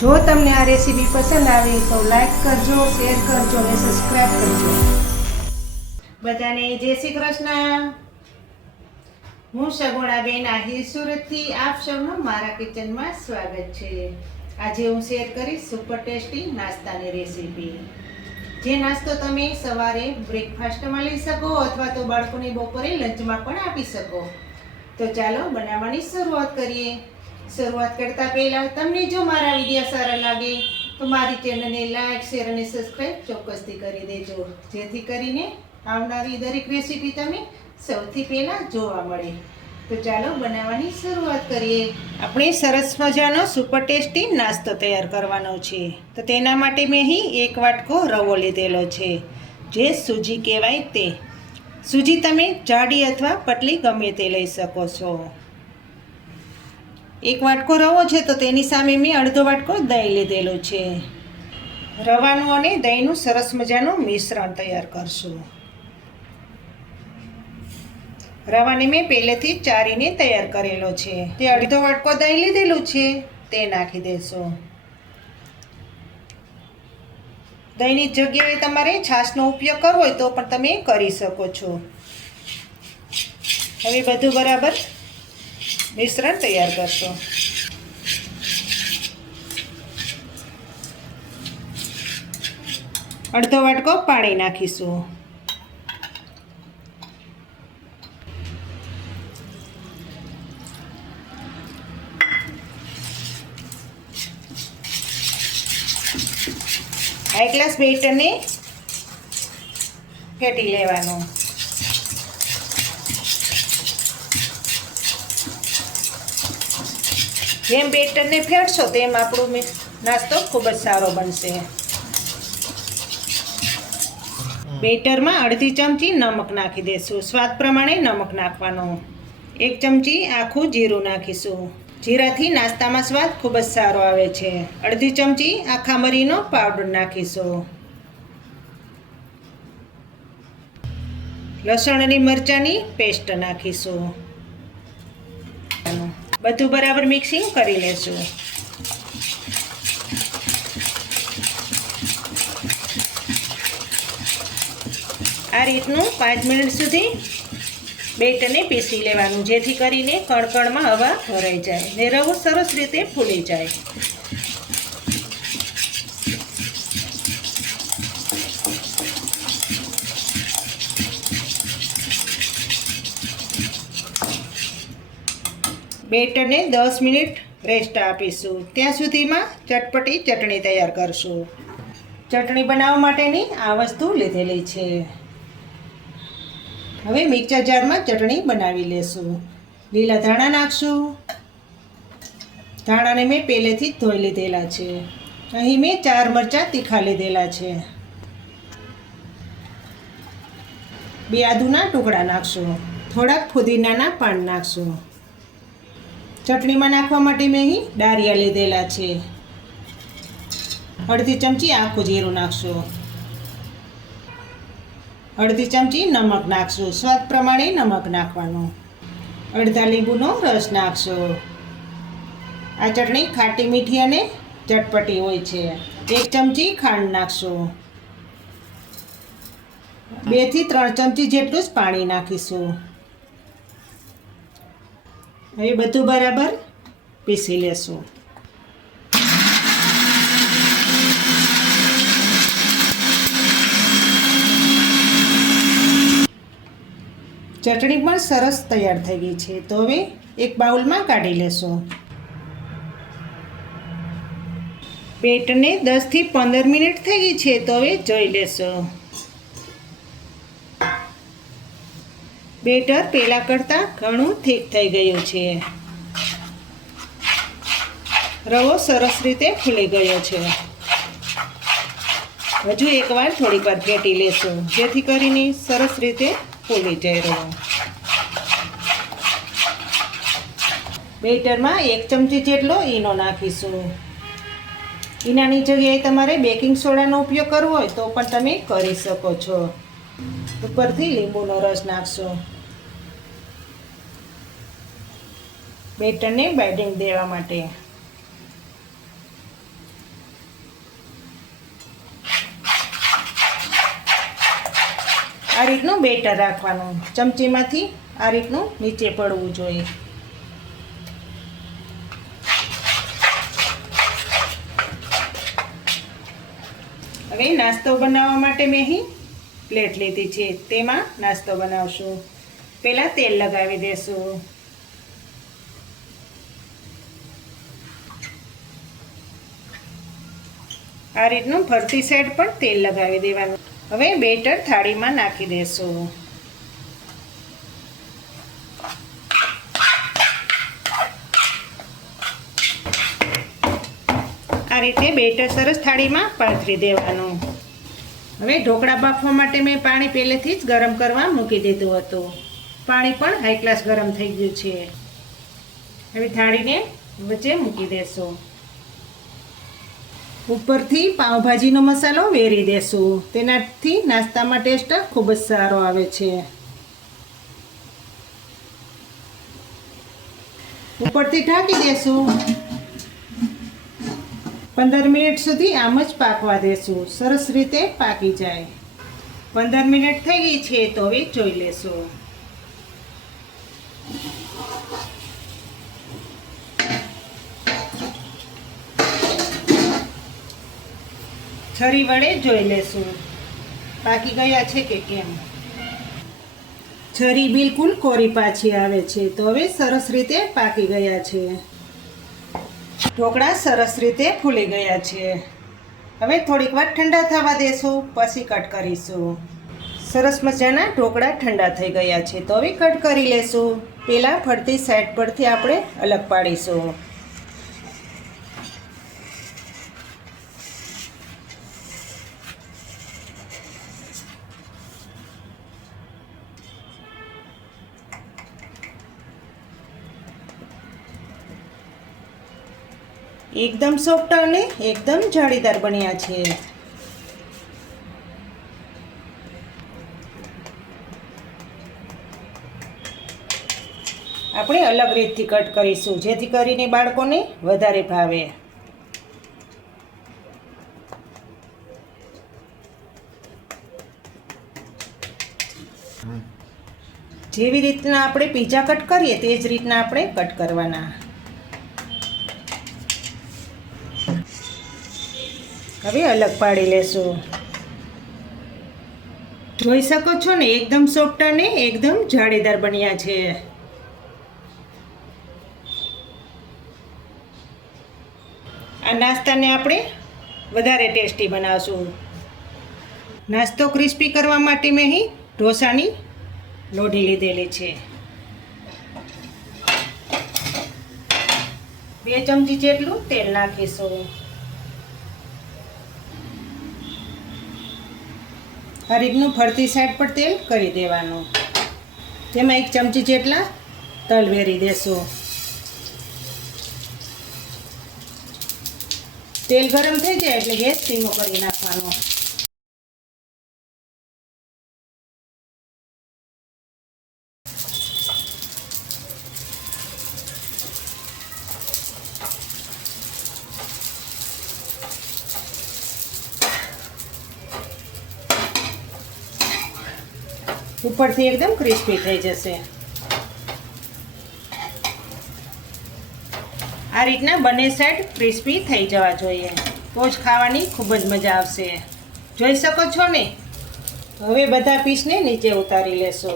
જો તમને આ રેસીપી પસંદ આવી તો લાઈક કરજો, શેર કરજો અને સબસ્ક્રાઈબ કરજો. બધાને જય શ્રી કૃષ્ણ. હું સગુણાબેન આહિર સુરતથી આપ સૌનું મારા કિચનમાં સ્વાગત છે. આજે હું શેર કરીશ સુપર ટેસ્ટી નાસ્તાની રેસીપી. જે નાસ્તો તમે સવારે બ્રેકફાસ્ટમાં લઈ શકો અથવા તો બાળકોને બપોરે લંચમાં પણ આપી શકો. તો ચાલો બનાવવાની શરૂઆત કરીએ. શરૂઆત કરતા પહેલા તમને જો મારા વીડિયો સારા લાગે, તો મારી ચેનલને લાઈક, શેર અને સબસ્ક્રાઈબ ચોક્કસથી કરી દેજો. જેથી કરીને આવનારી દરેક રેસીપી તમે સૌથી પહેલાં જોવા મળે. તો ચાલો બનાવવાની શરૂઆત કરીએ. આપણે સરસ મજાનો સુપર ટેસ્ટી નાસ્તો તૈયાર કરવાનો છે. તો તેના માટે મેં અહીં એક વાટકો રવો લીધેલો છે. જે સૂજી કહેવાય તે. સૂજી તમે જાડી અથવા પટલી ગમે તે લઈ શકો છો. એક વાટકો રવો છે તો તેની સામે મેં અડધો વાટકો દહીં લીધેલું છે. રવાનું અને દહીંનું સરસ મજાનું મિશ્રણ તૈયાર કરશું. રવાને મેં પહેલેથી ચારીને તૈયાર કરેલો છે. તે અડધો વાટકો દહીં લીધેલું છે, તે નાખી દેશો. દહીંની જગ્યાએ તમારે છાશનો ઉપયોગ કરવો હોય તો પણ તમે કરી શકો છો. હવે બધું બરાબર મિશ્રણ તૈયાર કરશો અડધો વાટકો પાણી નાખીશું. આ ગ્લાસ બેટરને ફેટી લેવાનું. જેમ બેટરને ફેરશો તેમ આપણો નાસ્તો ખૂબ જ સારો બનશે. બેટરમાં અડધી ચમચી નમક નાખી દઈશું સ્વાદ પ્રમાણે નમક નાખવાનો. એક ચમચી આખું જીરું નાખીશું. જીરાથી નાસ્તામાં સ્વાદ ખૂબ જ સારો આવે છે. અડધી ચમચી આખા મરીનો પાવડર નાખીશું. લસણ અને મરચાંની પેસ્ટ નાખીશું. બધું બરાબર મિક્સિંગ કરી લેશું. આ રીતનું પાંચ મિનિટ સુધી બેટને પીસી લેવાનું, જેથી કરીને કણકણમાં હવા ભરાઈ જાય ને રવો સરસ રીતે ફૂલી જાય. બેટરને દસ મિનિટ રેસ્ટ આપીશું. ત્યાં સુધીમાં ચટપટી ચટણી તૈયાર કરશું. ચટણી બનાવવા માટેની આ વસ્તુ લીધેલી છે. હવે મિક્સર જારમાં ચટણી બનાવી લેશું. લીલા ધાણા નાખશું. ધાણાને મેં પહેલેથી જ ધોઈ લીધેલા છે. અહીં મેં ચાર મરચાં તીખા લીધેલા છે. બે આદુના ટુકડા નાખશું. થોડાક ફુદીનાના પાન નાખશું. ચટણીમાં નાખવા માટે મેં અહીં ડારિયા લીધેલા છે. અડધી ચમચી આખું જીરું નાખશો. અડધી ચમચી નમક નાખશું. સ્વાદ પ્રમાણે નમક નાખવાનું. અડધા લીંબુનો રસ નાખશો. આ ચટણી ખાટી મીઠી અને ચટપટી હોય છે. એક ચમચી ખાંડ નાખશો. બેથી ત્રણ ચમચી જેટલું જ પાણી નાખીશું. હવે બધું બરાબર પીસી લેશું. ચટણી પણ સરસ તૈયાર થઈ ગઈ છે. તો હવે એક બાઉલમાં કાઢી લેશું. પેટને દસથી પંદર મિનિટ થઈ ગઈ છે. તો હવે જોઈ લેશો. બેટર પહેલાં કરતાં ઘણું થીક થઈ ગયું છે. રવો સરસ રીતે ફૂલી ગયો છે. હજુ એકવાર થોડી પર ફેટી લેશું, જેથી કરીને સરસ રીતે ફૂલી જાય રવો. બેટરમાં એક ચમચી જેટલો ઈનો નાખીશું. ઈનાની જગ્યાએ તમારે બેકિંગ સોડાનો ઉપયોગ કરવો હોય તો પણ તમે કરી શકો છો. ઉપરથી લીંબુનો રસ નાખશો. બેટરને બાઇડિંગ દેવા માટે. આ રીતનું બેટર રાખવાનું. ચમચીમાંથી આ રીતનું નીચે પડવું જોઈએ. હવે નાસ્તો બનાવવા માટે મેં અહીં પ્લેટ લીધી છે. તેમાં નાસ્તો બનાવશું. પહેલાં તેલ લગાવી દેશું. આ રીતનું ફરતી સાઈડ પણ તેલ લગાવી દેવાનું. હવે બેટર થાળીમાં નાખી દેશું. આ રીતે બેટર સરસ થાળીમાં પાથરી દેવાનું. હવે ઢોકળા બાફવા માટે મેં પાણી પહેલેથી જ ગરમ કરવા મૂકી દીધું હતું. પાણી પણ હાઈ ક્લાસ ગરમ થઈ ગયું છે. હવે થાળીને વચ્ચે મૂકી દેશું. ઉપરથી પાઉંભાજીનો મસાલો વેરી દેશું. તેનાથી નાસ્તામાં ટેસ્ટ ખૂબ જ સારો આવે છે. ઉપરથી ઢાંકી દેશું. પંદર મિનિટ સુધી આમ જ પાકવા દેશું. સરસ રીતે પાકી જાય. પંદર મિનિટ થઈ ગઈ છે તો હવે જોઈ લેશું. છરી વડે જોઈ લેશું. પાકી ગયા છે કે કેમ? છરી બિલકુલ કોરી પાછી આવે છે. તો હવે સરસ રીતે પાકી ગયા છે. ઢોકળા સરસ રીતે ફૂલી ગયા છે. હવે થોડીક વાર ઠંડા થવા દેશું, પછી કટ કરીશું. સરસ મજાના ઢોકળા ઠંડા થઈ ગયા છે, તો હવે કટ કરી લેશું. પહેલાં ફરતી સાઈડ પરથી આપણે અલગ પાડીશું. એકદમ સોફ્ટ અને એકદમ જાળીદાર બન્યા છે. આપણે અલગ રીતથી કટ કરીશું જેથી કરીને બાળકોને વધારે ભાવે. જેવી રીતના આપણે પીઝા કટ કરીએ તે જ રીતના આપણે કટ કરવાના. હવે અલગ પાડી લેશું. જોઈ શકો છો ને, એકદમ સોફ્ટ અને એકદમ જાળીદાર બન્યા છે. આ નાસ્તાને આપણે વધારે ટેસ્ટી બનાવશું. નાસ્તો ક્રિસ્પી કરવા માટે મેં અહીં ઢોસાની લોઢી લીધેલી છે. બે ચમચી જેટલું તેલ નાખીશું. રીતનું ફરતી સાઈડ પર તેલ કરી દેવાનું. તેમાં એક ચમચી જેટલા તલ વેરી દેશું. તેલ ગરમ થઈ જાય એટલે ગેસ ધીમો કરી નાખવાનો. ઉપરથી એકદમ ક્રિસ્પી થઈ જશે. આ રીતના બંને સાઈડ ક્રિસ્પી થઈ જવા જોઈએ. તો જ ખાવાની ખૂબ જ મજા આવશે. જોઈ શકો છો ને? હવે બધા પીસને નીચે ઉતારી લેશો.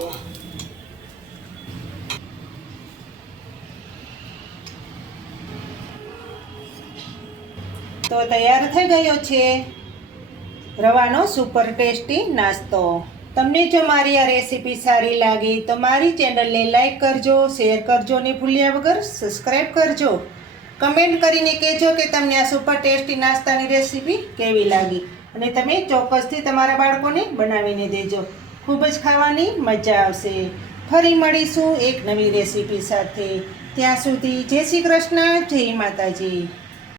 તો તૈયાર થઈ ગયો છે રવાનો સુપર ટેસ્ટી નાસ્તો. તમને જો મારી આ રેસીપી સારી લાગી તો મારી ચેનલને લાઈક કરજો શેર કરજો ને ભૂલ્યા વગર સબસ્ક્રાઈબ કરજો. કમેન્ટ કરીને કહેજો કે તમને આ સુપર ટેસ્ટી નાસ્તાની રેસીપી કેવી લાગી અને તમે ચોક્કસથી તમારા બાળકોને બનાવીને દેજો. ખૂબ જ ખાવાની મજા આવશે. ફરી મળીશું એક નવી રેસીપી સાથે. ત્યાં સુધી જય શ્રી કૃષ્ણ, જય માતાજી.